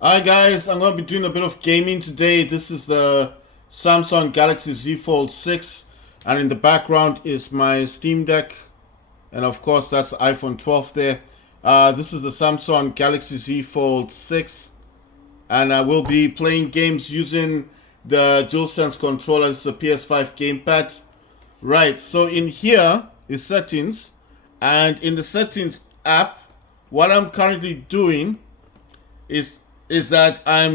Hi guys, I'm going to be doing a bit of gaming today. This is the Samsung Galaxy Z Fold 6, and in the background is my Steam Deck, and of course that's the iPhone 12 there. This is the Samsung Galaxy Z Fold 6, and I will be playing games using the DualSense controller. It's a PS5 gamepad. Right, so in here is settings, and in the settings app, what I'm currently doing is is that I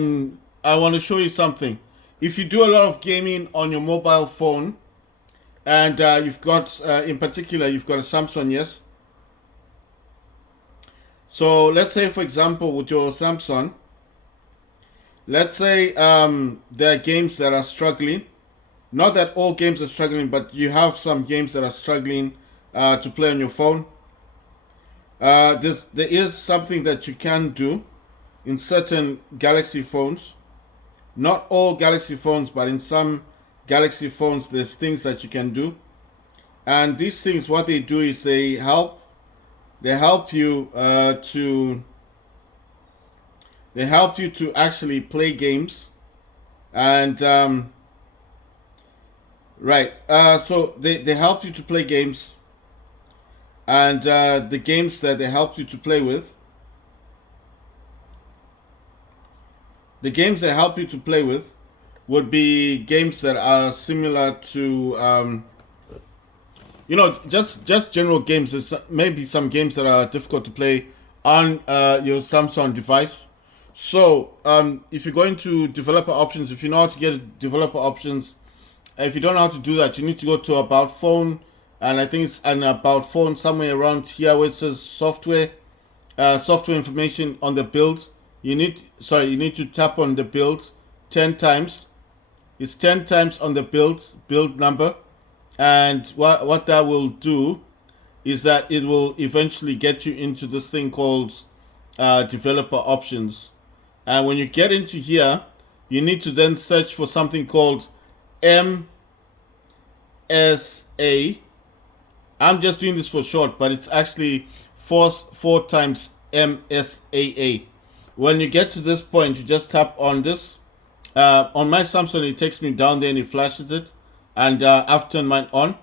want to show you something. If you do a lot of gaming on your mobile phone, and you've got in particular you've got a Samsung, yes. So let's say, for example, with your Samsung, let's say there are games that are struggling. Not that all games are struggling, but you have some games that are struggling to play on your phone. There is something that you can do in certain Galaxy phones. Not all Galaxy phones, but in some Galaxy phones, there's things that you can do. And these things, what they do is they help you to actually play games. And right, so they help you to play games, and the games that they help you to play with, the games they help you to play with would be games that are similar to just general games. There's maybe some games that are difficult to play on your Samsung device. So if you go into developer options, if you know how to get developer options, if you don't know how to do that, you need to go to about phone, and I think it's an about phone somewhere around here where it says software, software information on the build. You need to tap on the build 10 times. It's 10 times on the build number, and what that will do is that it will eventually get you into this thing called developer options. And when you get into here, you need to then search for something called MSAA. I'm just doing this for short, but it's actually four times MSAA. When you get to this point, you just tap on this. On my Samsung, it takes me down there and it flashes it, and I've turned mine on.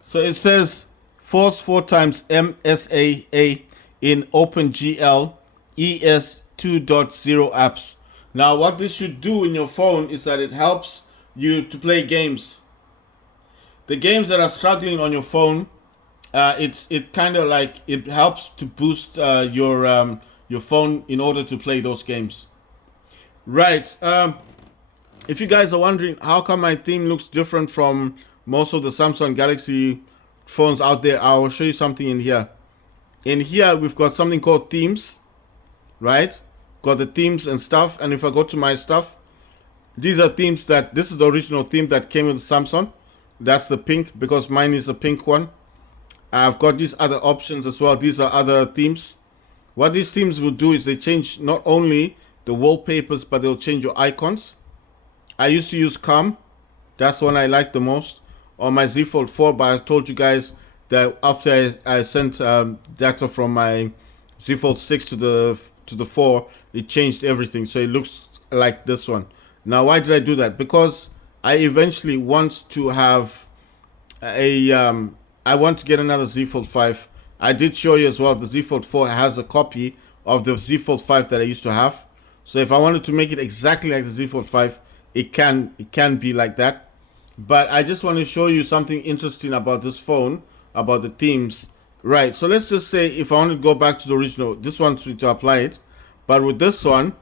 So it says force 4 times MSAA in OpenGL ES 2.0 apps. Now, what this should do in your phone is that it helps you to play games. The games that are struggling on your phone, it kind of like it helps to boost your phone in order to play those games. Right. If you guys are wondering how come my theme looks different from most of the Samsung Galaxy phones out there, I will show you something in here. In here, we've got something called themes, right? Got the themes and stuff. And if I go to my stuff, these are themes this is the original theme that came with Samsung. That's the pink, because mine is a pink one. I've got these other options as well. These are other themes. What these themes will do is they change not only the wallpapers, but they'll change your icons. I used to use Calm. That's one I like the most on my Z Fold 4, but I told you guys that after I sent data from my Z Fold 6 to the 4, it changed everything. So it looks like this one. Now, why did I do that? Because I eventually want to have I want to get another Z Fold 5. I did show you as well, the Z Fold 4 has a copy of the Z Fold 5 that I used to have. So if I wanted to make it exactly like the Z Fold 5, it can be like that. But I just want to show you something interesting about this phone, about the themes. Right, so let's just say if I want to go back to the original, this one to apply it. But with this one,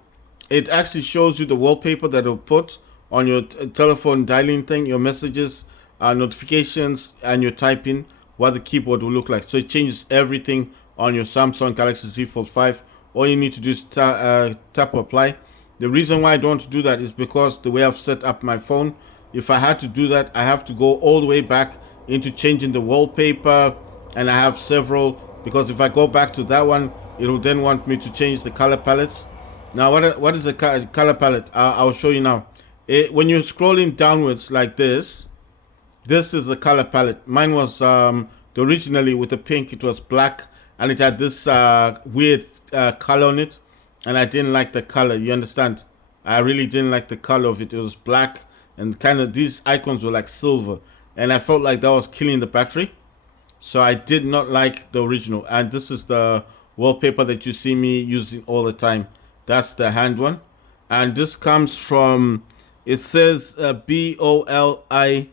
it actually shows you the wallpaper that it'll put on your telephone dialing thing, your messages, notifications, and your typing, what the keyboard will look like. So it changes everything on your Samsung Galaxy Z Fold 5. All you need to do is tap apply. The reason why I don't do that is because the way I've set up my phone, if I had to do that, I have to go all the way back into changing the wallpaper, and I have several, because if I go back to that one, it will then want me to change the color palettes. Now, what is a color palette? I'll show you now. When you're scrolling downwards like this is the color palette. Mine was originally with the pink, it was black, and it had this weird color on it. and I didn't like the color. You understand? I really didn't like the color of it. It was black, and kind of these icons were like silver, and I felt like that was killing the battery. So I did not like the original. And this is the wallpaper that you see me using all the time. That's the hand one. And this comes from, it says BOLIHOUMANDESHOUZ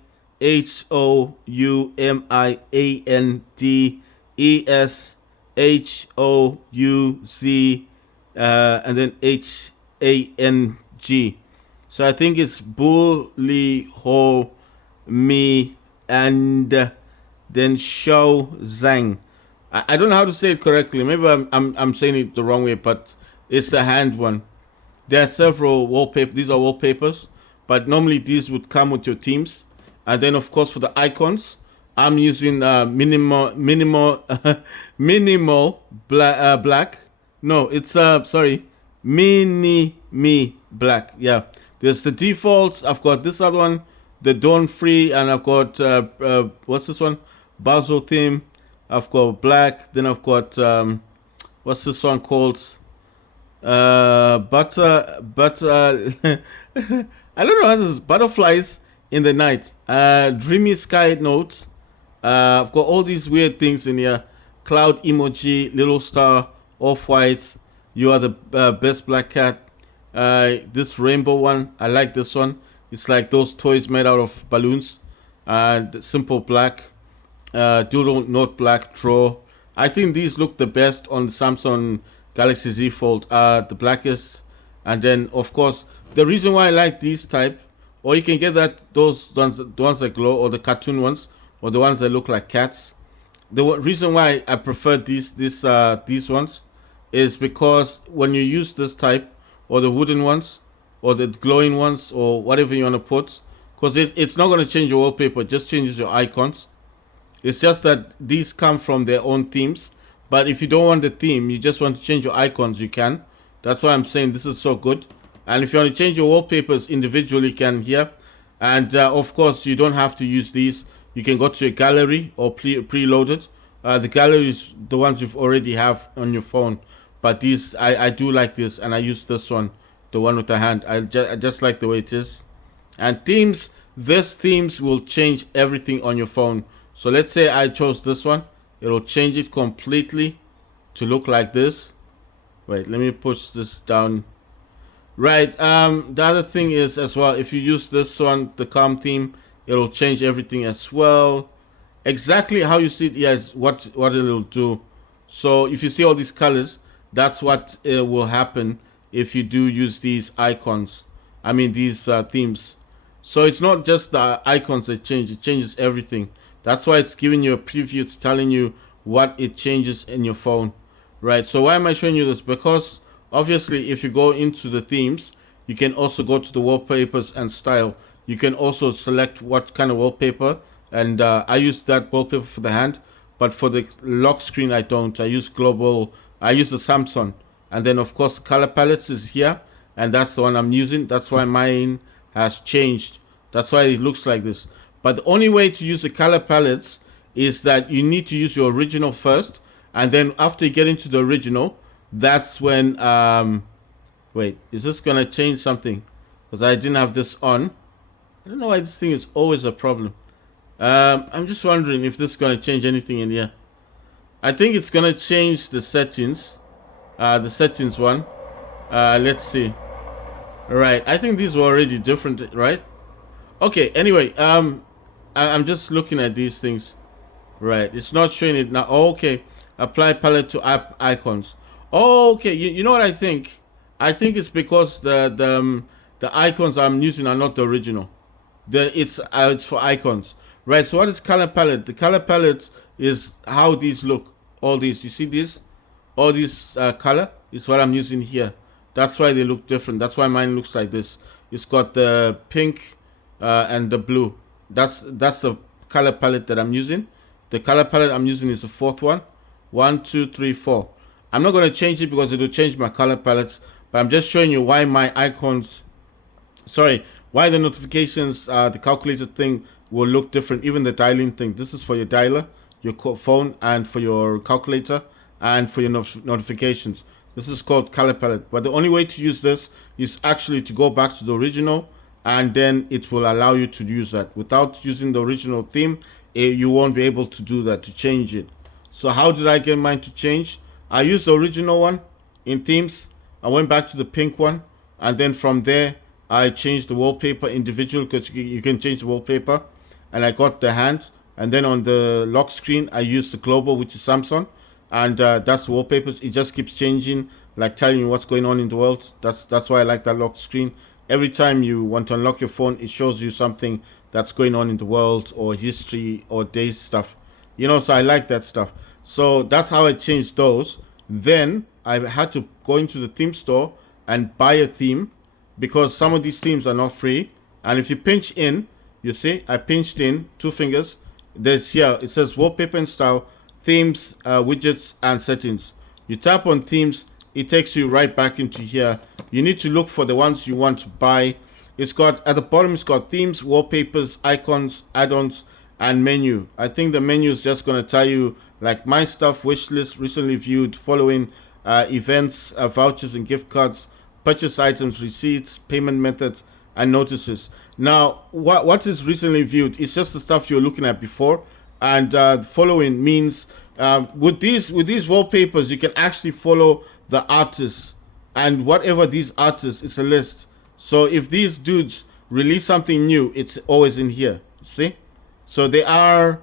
and then HANG. So I think it's Bully Ho Me and then Shou Zhang. I don't know how to say it correctly. Maybe I'm saying it the wrong way, but it's the hand one. There are several wallpaper. These are wallpapers, but normally these would come with your themes. And then of course for the icons, I'm using minimal black. No, it's sorry, mini me black. Yeah, there's the defaults. I've got this other one, the Dawn Free, and I've got what's this one? Basil theme. I've got black. Then I've got what's this one called? Butter. I don't know how this is. Butterflies in the night. Dreamy sky note. I've got all these weird things in here. Cloud emoji, little star, off white. You are the best black cat. This rainbow one, I like this one. It's like those toys made out of balloons. Simple black. Doodle note black draw. I think these look the best on the Samsung Galaxy Z Fold. The blackest. And then of course the reason why I like these type, or you can get those ones, the ones that glow, or the cartoon ones, or the ones that look like cats. The reason why I prefer these ones is because when you use this type, or the wooden ones, or the glowing ones, or whatever you want to put, because it's not going to change your wallpaper, it just changes your icons. It's just that these come from their own themes. But if you don't want the theme, you just want to change your icons, you can. That's why I'm saying this is so good. And if you want to change your wallpapers individually, you can here. And of course, you don't have to use these. You can go to a gallery or preloaded. The gallery is the ones you already have on your phone. But these, I do like this, and I use this one, the one with the hand. I just like the way it is. And themes, these themes will change everything on your phone. So let's say I chose this one. It'll change it completely to look like this. Wait, let me push this down. Right, the other thing is as well, if you use this one, the calm theme, it'll change everything as well. Exactly how you see it here is what it'll do. So if you see all these colors, that's what will happen if you do use these icons. I mean these themes. So it's not just the icons that change, it changes everything. That's why it's giving you a preview. It's telling you what it changes in your phone. Right, so why am I showing you this? Because obviously if you go into the themes, you can also go to the wallpapers and style. You can also select what kind of wallpaper. And I use that wallpaper for the hand. But for the lock screen, I don't. I use global. I use the Samsung. And then of course color palettes is here. And that's the one I'm using. That's why mine has changed. That's why it looks like this. But the only way to use the color palettes is that you need to use your original first. And then after you get into the original, that's when, wait, is this going to change something? Because I didn't have this on. I don't know why this thing is always a problem. I'm just wondering if this is going to change anything in here. I think it's going to change the settings. The settings one. Let's see. All right, I think these were already different, right? Okay, anyway, I'm just looking at these things. Right, it's not showing it now. Oh, okay, apply palette to app icons. Oh, okay, you know what I think? I think it's because the icons I'm using are not the original. It's for icons. Right, so what is color palette? The color palette is how these look. All these, you see this? All this color is what I'm using here. That's why they look different. That's why mine looks like this. It's got the pink and the blue. That's the color palette that I'm using. The color palette I'm using is the fourth one. 1, 2, 3, 4. I'm not going to change it because it will change my color palettes. But I'm just showing you why my icons, why the notifications, the calculator thing will look different. Even the dialing thing. This is for your dialer, your phone, and for your calculator, and for your notifications. This is called color palette. But the only way to use this is actually to go back to the original, and then it will allow you to use that. Without using the original theme, you won't be able to do that, to change it. So how did I get mine to change? I used the original one in themes. I went back to the pink one, and then from there I changed the wallpaper individual, because you can change the wallpaper, and I got the hand. And then on the lock screen I used the global, which is Samsung, and that's the wallpapers. It just keeps changing, like telling you what's going on in the world. That's why I like that lock screen. Every time you want to unlock your phone, it shows you something that's going on in the world, or history, or days stuff. So I like that stuff. So that's how I changed those. Then I had to go into the theme store and buy a theme, because some of these themes are not free. And if you pinch in, you see, I pinched in 2 fingers. There's here, it says wallpaper and style, themes, widgets, and settings. You tap on themes, it takes you right back into here. You need to look for the ones you want to buy. It's got, at the bottom, it's got themes, wallpapers, icons, add-ons, and menu. I think the menu is just going to tell you, like, my stuff, wish list, recently viewed, following, events, vouchers and gift cards, purchase items, receipts, payment methods, and notices. Now, what is recently viewed? It's just the stuff you're looking at before, and following means with these wallpapers, you can actually follow the artists, and whatever these artists, it's a list. So if these dudes release something new, it's always in here. See? So there are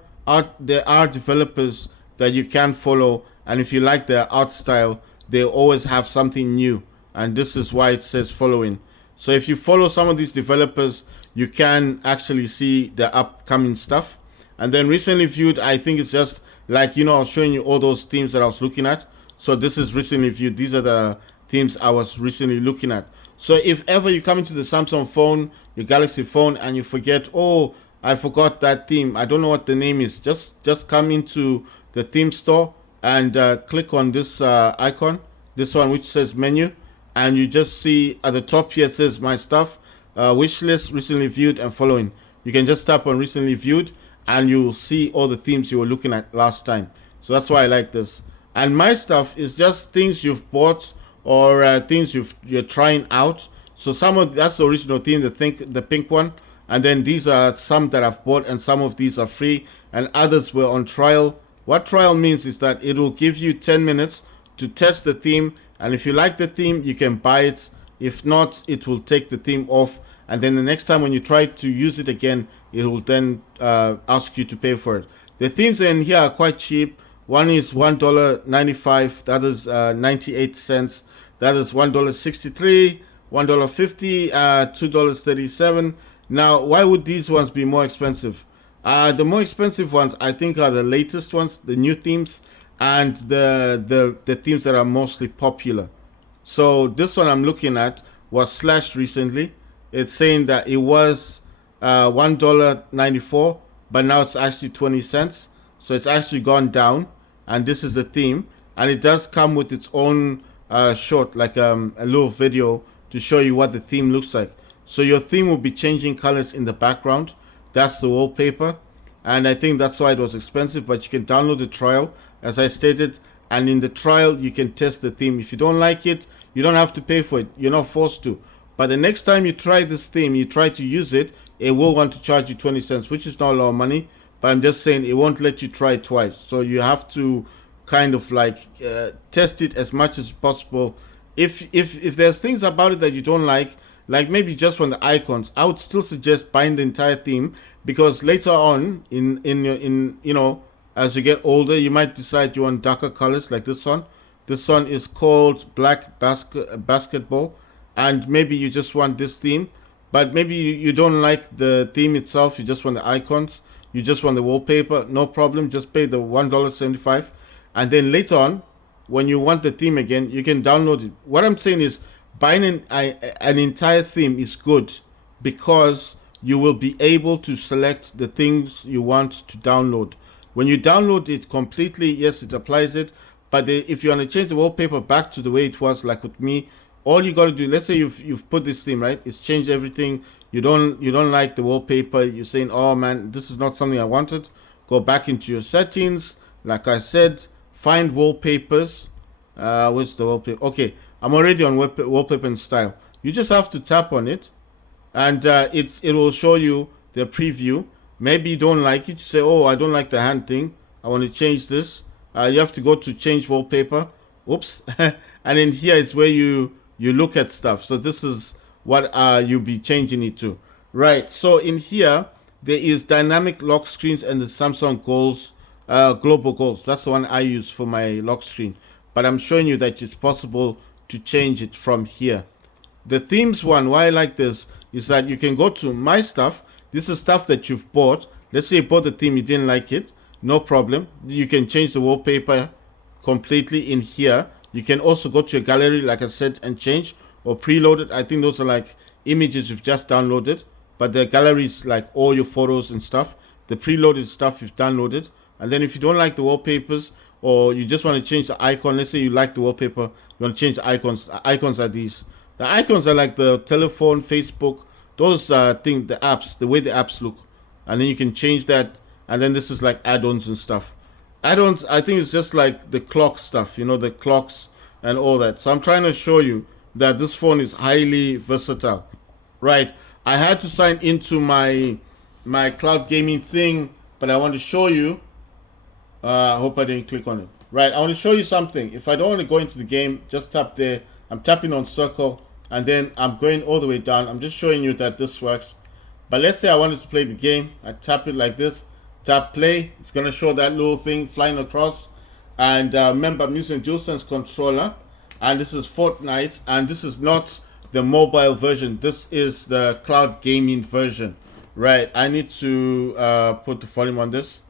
developers that you can follow, and if you like their art style, they always have something new, and this is why it says following. So if you follow some of these developers, you can actually see the upcoming stuff. And then recently viewed, I think it's just like, I was showing you all those themes that I was looking at. So this is recently viewed. These are the themes I was recently looking at. So if ever you come into the Samsung phone, your Galaxy phone, and you forget, oh, I forgot that theme, I don't know what the name is, just come into the theme store and click on this icon, this one which says menu, and you just see at the top here it says my stuff, wish list, recently viewed, and following. You can just tap on recently viewed, and you will see all the themes you were looking at last time. So that's why I like this. And my stuff is just things you've bought, or things you're trying out. So that's the original theme, the pink one, and then these are some that I've bought, and some of these are free, and others were on trial. What trial means is that it will give you 10 minutes to test the theme, and if you like the theme, you can buy it. If not, it will take the theme off, and then the next time when you try to use it again, it will then ask you to pay for it. The themes in here are quite cheap. One is $1.95, that is 98 cents. That is $1.63, $1.50, $2.37. Now, why would these ones be more expensive? The more expensive ones, I think, are the latest ones, the new themes, and the themes that are mostly popular. So this one I'm looking at was slashed recently. It's saying that it was $1.94, but now it's actually 20 cents. So it's actually gone down, and this is the theme. And it does come with its own short, like a little video to show you what the theme looks like. So your theme will be changing colors in the background. That's the wallpaper. And I think that's why it was expensive, but you can download the trial, as I stated. And in the trial, you can test the theme. If you don't like it, you don't have to pay for it. You're not forced to. But the next time you try this theme, you try to use it, it will want to charge you 20 cents, which is not a lot of money. But I'm just saying it won't let you try it twice. So you have to kind of like test it as much as possible. If there's things about it that you don't like maybe just from the icons, I would still suggest buying the entire theme, because later on in as you get older, you might decide you want darker colors like this one. This one is called Black Basketball, and maybe you just want this theme, but maybe you don't like the theme itself, you just want the icons, you just want the wallpaper. No problem, just pay the $1.75, and then later on, when you want the theme again, you can download it. What I'm saying is, buying an entire theme is good, because you will be able to select the things you want to download. When you download it completely, yes, it applies it. But if you want to change the wallpaper back to the way it was, like with me, all you got to do, let's say you've put this theme, right? It's changed everything. You don't like the wallpaper. You're saying, oh man, this is not something I wanted. Go back into your settings. Like I said, find wallpapers, Where's the wallpaper? Okay, I'm already on wallpaper and style. You just have to tap on it, and it will show you the preview. Maybe you don't like it. You say, oh, I don't like the hand thing. I want to change this. You have to go to change wallpaper. Oops. And in here is where you look at stuff. So this is what you'll be changing it to. Right. So in here, there is dynamic lock screens and the Samsung goals, global goals. That's the one I use for my lock screen. But I'm showing you that it's possible to change it from here. The themes one, why I like this is that you can go to my stuff. This is stuff that you've bought. Let's say you bought the theme, you didn't like it. No problem. You can change the wallpaper completely in here. You can also go to your gallery, like I said, and change or preload it. I think those are like images you've just downloaded. But the gallery is like all your photos and stuff. The preloaded stuff you've downloaded. And then if you don't like the wallpapers or you just want to change the icon, let's say you like the wallpaper, you want to change the icons. The icons are these. The icons are like the telephone, Facebook, those things, the apps, the way the apps look. And then you can change that. And then this is like add-ons and stuff. Add-ons, I think it's just like the clock stuff, you know, the clocks and all that. So I'm trying to show you that this phone is highly versatile. Right. I had to sign into my cloud gaming thing, but I want to show you. I hope I didn't click on it. Right. I want to show you something. If I don't want to go into the game, just tap there. I'm tapping on circle and then I'm going all the way down. I'm just showing you that this works. But let's say I wanted to play the game. I tap it like this. Tap play. It's going to show that little thing flying across. And remember, I'm using DualSense controller. And this is Fortnite. And this is not the mobile version. This is the cloud gaming version. Right. I need to put the volume on this.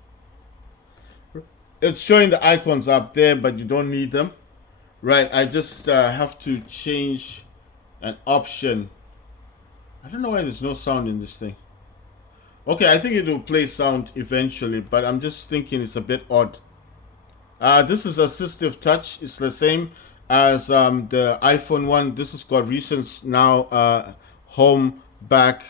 It's showing the icons up there, but you don't need them. Right. I just have to change an option. I don't know why there's no sound in this thing. Okay, I think it will play sound eventually, but I'm just thinking it's a bit odd. This is assistive touch. It's the same as the iPhone one. This has got recent now home, back,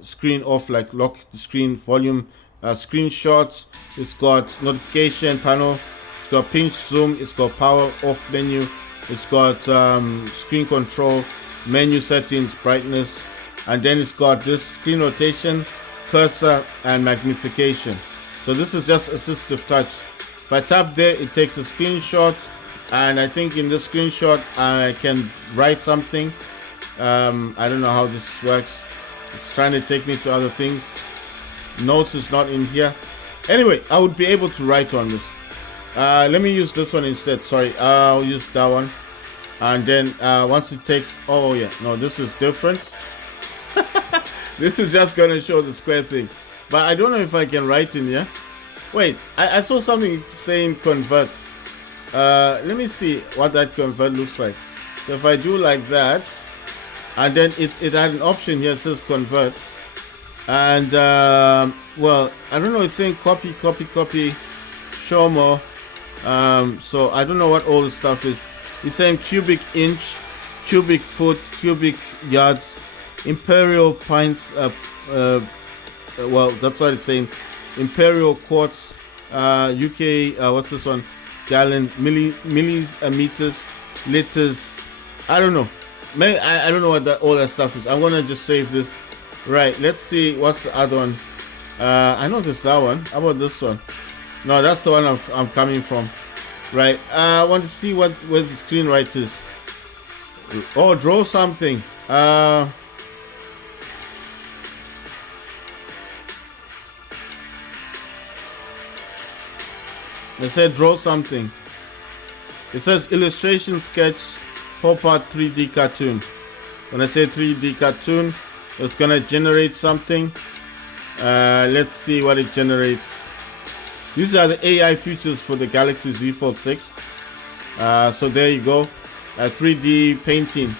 screen off, like lock the screen, volume, screenshots. It's got notification panel. It's got pinch zoom. It's got power off menu. It's got screen control, menu settings, brightness, and then it's got this screen rotation, cursor, and magnification. So this is just assistive touch. If I tap there, it takes a screenshot, and I think in this screenshot I can write something. I don't know how this works. It's trying to take me to other things. Notes is not in here. Anyway, I would be able to write on this. Let me use this one instead. Sorry, I'll use that one. And then once it takes, oh yeah, no, this is different. This is just gonna show the square thing, but I don't know if I can write in here. Wait, I saw something saying convert. Let me see what that convert looks like. So if I do like that, and then it had an option here that says convert, and well, I don't know, it's saying copy, show more. So I don't know what all this stuff is. It's saying cubic inch, cubic foot, cubic yards, imperial pints. Well, that's what it's saying. Imperial quarts, UK. What's this one? Gallon, millimeters, liters. I don't know. I don't know what all that stuff is. I'm gonna just save this. Right. Let's see what's the other one. I know there's that one. How about this one? No, that's the one I'm coming from. Right. I want to see where the screenwrite is. Oh, draw something. It said draw something. It says illustration, sketch, pop-art, 3D cartoon. When I say 3D cartoon, it's gonna generate something. Let's see what it generates. These are the AI features for the Galaxy Z Fold 6. So there you go. 3D painting.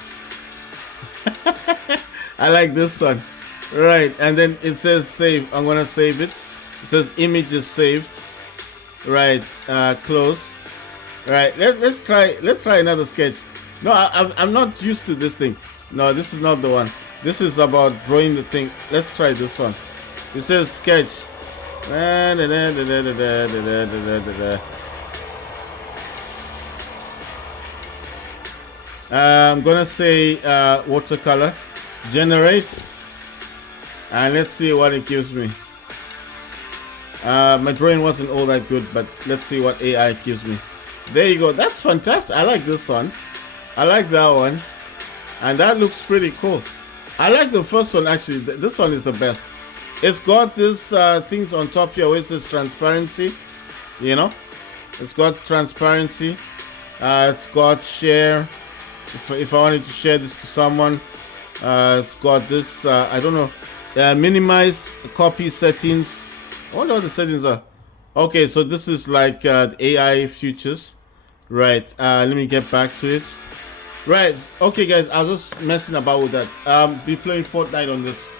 I like this one. Right, and then it says save. I'm gonna save it. It says image is saved. Right, close. Right, let's try another sketch. No, I'm not used to this thing. No, this is not the one. This is about drawing the thing. Let's try this one. It says sketch. I'm gonna say watercolor, generate, and let's see what it gives me. My drawing wasn't all that good, but let's see what AI gives me. There you go. That's fantastic. I like this one. I like that one. And that looks pretty cool. I like the first one actually. This one is the best. It's got this things on top here where it says transparency. You know? It's got transparency. It's got share. If I wanted to share this to someone. It's got this, I don't know. Minimize copy settings. I wonder what the settings are. Okay, so this is like AI futures. Right, let me get back to it. Right, okay guys, I was just messing about with that. Be playing Fortnite on this.